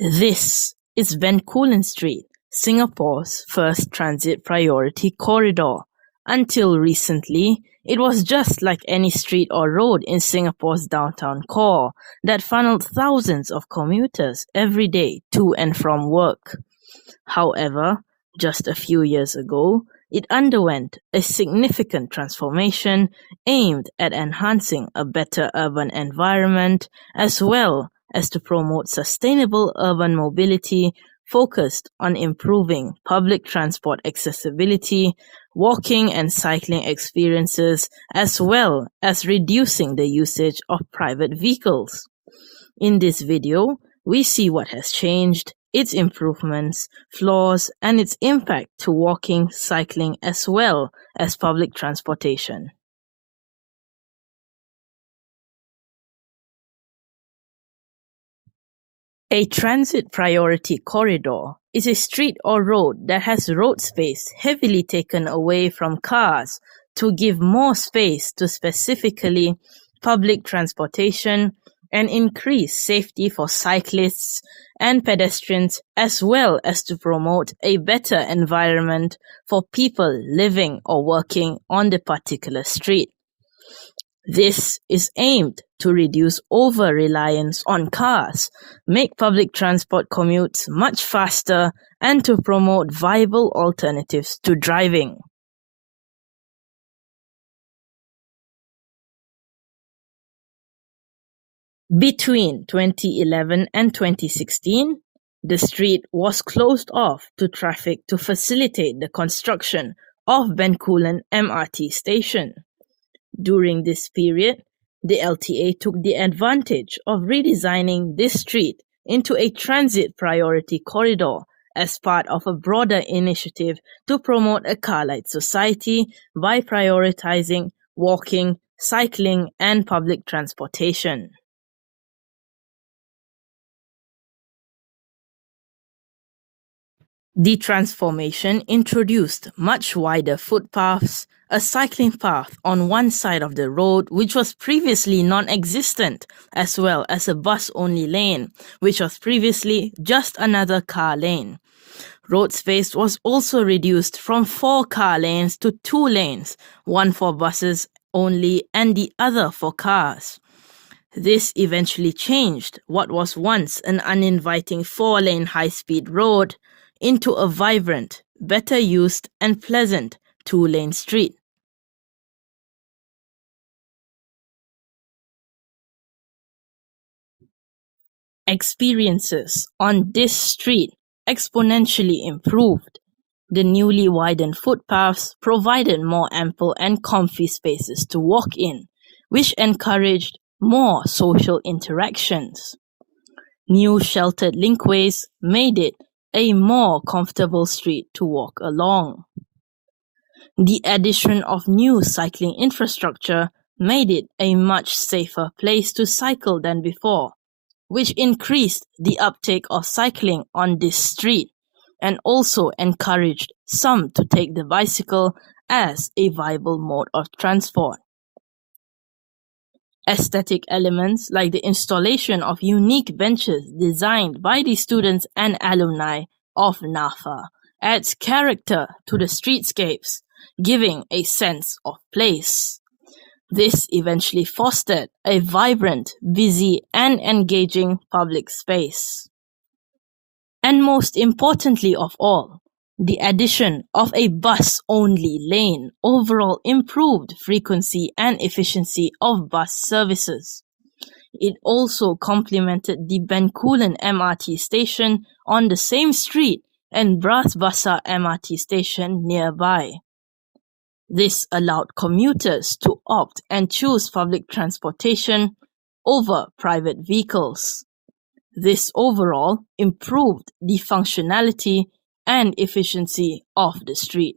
This is Bencoolen Street, Singapore's first transit priority corridor. Until recently, it was just like any street or road in Singapore's downtown core that funneled thousands of commuters every day to and from work. However, just a few years ago, it underwent a significant transformation aimed at enhancing a better urban environment as well as to promote sustainable urban mobility focused on improving public transport accessibility, walking and cycling experiences, as well as reducing the usage of private vehicles. In this video, we see what has changed, its improvements, flaws, and its impact to walking, cycling, as well as public transportation. A transit priority corridor is a street or road that has road space heavily taken away from cars to give more space to specifically public transportation and increase safety for cyclists and pedestrians, as well as to promote a better environment for people living or working on the particular street. This is aimed to reduce over-reliance on cars, make public transport commutes much faster, and to promote viable alternatives to driving. Between 2011 and 2016, the street was closed off to traffic to facilitate the construction of Bencoolen MRT station. During this period, the LTA took the advantage of redesigning this street into a transit priority corridor as part of a broader initiative to promote a car-light society by prioritizing walking, cycling, and public transportation. The transformation introduced much wider footpaths, a cycling path on one side of the road which was previously non-existent, as well as a bus-only lane, which was previously just another car lane. Road space was also reduced from 4 car lanes to 2 lanes, one for buses only and the other for cars. This eventually changed what was once an uninviting 4-lane high-speed road into a vibrant, better used and pleasant 2-lane street. Experiences on this street exponentially improved. The newly widened footpaths provided more ample and comfy spaces to walk in, which encouraged more social interactions. New sheltered linkways made it a more comfortable street to walk along. The addition of new cycling infrastructure made it a much safer place to cycle than before, which increased the uptake of cycling on this street and also encouraged some to take the bicycle as a viable mode of transport. Aesthetic elements like the installation of unique benches designed by the students and alumni of NAFA adds character to the streetscapes, giving a sense of place. This eventually fostered a vibrant, busy, and engaging public space. And most importantly of all, the addition of a bus-only lane overall improved frequency and efficiency of bus services. It also complemented the Bencoolen MRT station on the same street and Bras Basah MRT station nearby. This allowed commuters to opt and choose public transportation over private vehicles. This overall improved the functionality and efficiency of the street.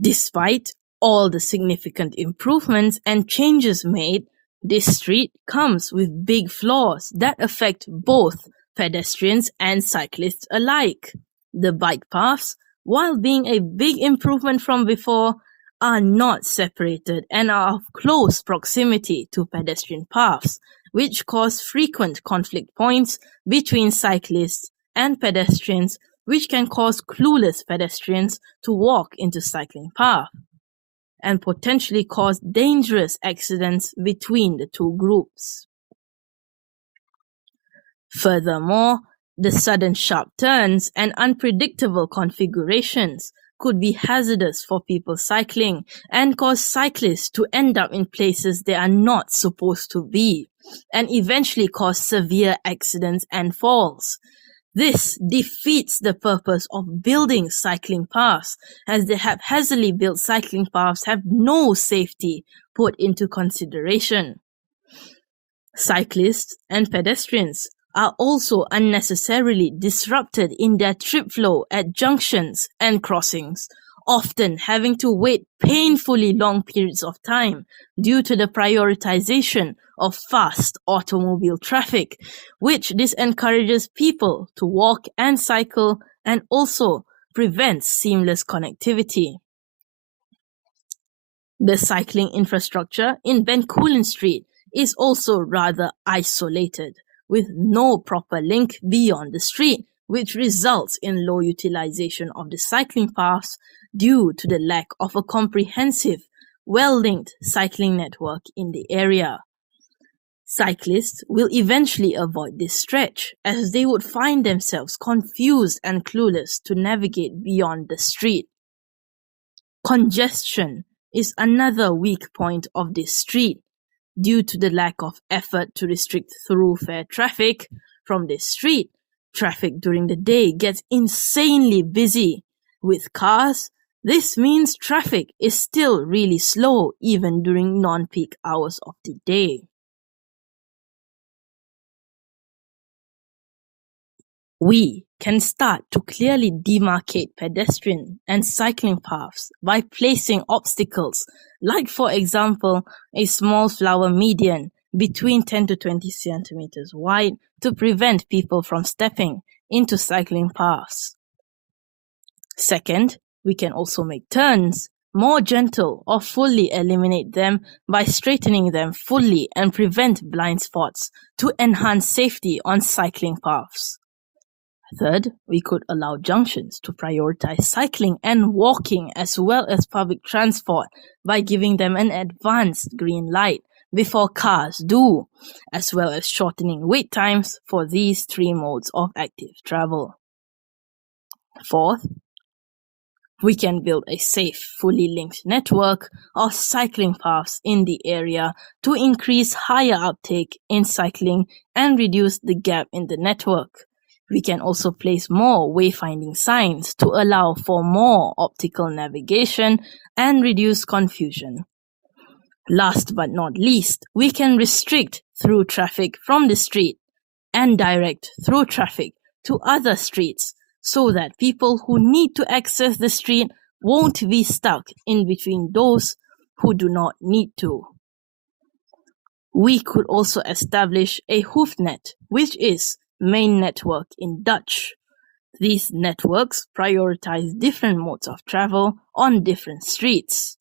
Despite all the significant improvements and changes made, this street comes with big flaws that affect both pedestrians and cyclists alike. The bike paths, while being a big improvement from before, are not separated and are of close proximity to pedestrian paths, which cause frequent conflict points between cyclists and pedestrians, which can cause clueless pedestrians to walk into cycling path and potentially cause dangerous accidents between the two groups. Furthermore, the sudden sharp turns and unpredictable configurations could be hazardous for people cycling and cause cyclists to end up in places they are not supposed to be, and eventually cause severe accidents and falls. This defeats the purpose of building cycling paths, as the haphazardly built cycling paths have no safety put into consideration. Cyclists and pedestrians are also unnecessarily disrupted in their trip flow at junctions and crossings, often having to wait painfully long periods of time due to the prioritization of fast automobile traffic, which disencourages people to walk and cycle and also prevents seamless connectivity. The cycling infrastructure in Bencoolen Street is also rather isolated, with no proper link beyond the street, which results in low utilization of the cycling paths due to the lack of a comprehensive, well-linked cycling network in the area. Cyclists will eventually avoid this stretch, as they would find themselves confused and clueless to navigate beyond the street. Congestion is another weak point of this street, due to the lack of effort to restrict thoroughfare traffic from this street. Traffic during the day gets insanely busy. With cars, this means traffic is still really slow even during non-peak hours of the day. We can start to clearly demarcate pedestrian and cycling paths by placing obstacles, like for example, a small flower median between 10 to 20 centimeters wide to prevent people from stepping into cycling paths. Second, we can also make turns more gentle or fully eliminate them by straightening them fully and prevent blind spots to enhance safety on cycling paths. Third, we could allow junctions to prioritize cycling and walking as well as public transport by giving them an advanced green light before cars do, as well as shortening wait times for these three modes of active travel. Fourth, we can build a safe, fully linked network of cycling paths in the area to increase higher uptake in cycling and reduce the gap in the network. We can also place more wayfinding signs to allow for more optical navigation and reduce confusion. Last but not least, we can restrict through traffic from the street and direct through traffic to other streets so that people who need to access the street won't be stuck in between those who do not need to. We could also establish a hoofnet, which is main network in Dutch. These networks prioritize different modes of travel on different streets.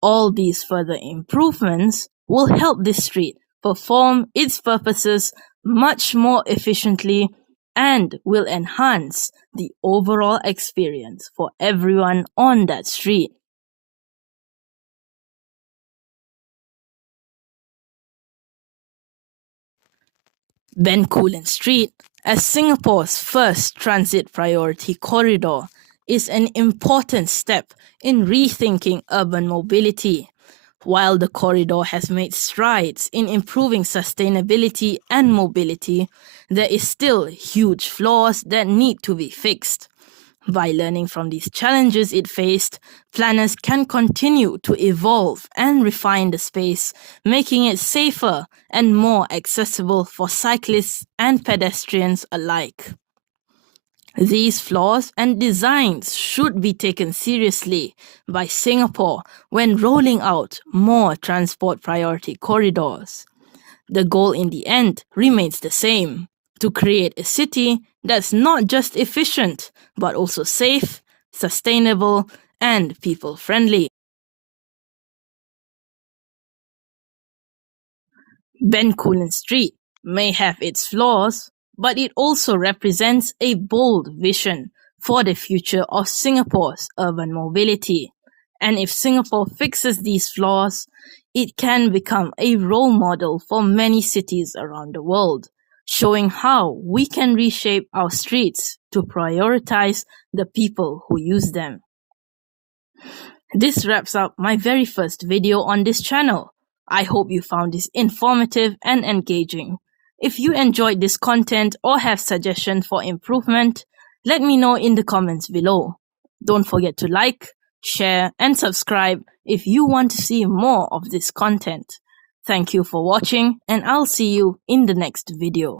All these further improvements will help this street perform its purposes much more efficiently and will enhance the overall experience for everyone on that street. Bencoolen Street, as Singapore's first transit priority corridor, is an important step in rethinking urban mobility. While the corridor has made strides in improving sustainability and mobility, there is still huge flaws that need to be fixed. By learning from these challenges it faced, planners can continue to evolve and refine the space, making it safer and more accessible for cyclists and pedestrians alike. These flaws and designs should be taken seriously by Singapore when rolling out more transport priority corridors. The goal in the end remains the same: to create a city that's not just efficient, but also safe, sustainable, and people-friendly. Bencoolen Street may have its flaws, but it also represents a bold vision for the future of Singapore's urban mobility. And if Singapore fixes these flaws, it can become a role model for many cities around the world, showing how we can reshape our streets to prioritize the people who use them. This wraps up my very first video on this channel. I hope you found this informative and engaging. If you enjoyed this content or have suggestions for improvement, let me know in the comments below. Don't forget to like, share, and subscribe if you want to see more of this content. Thank you for watching, and I'll see you in the next video.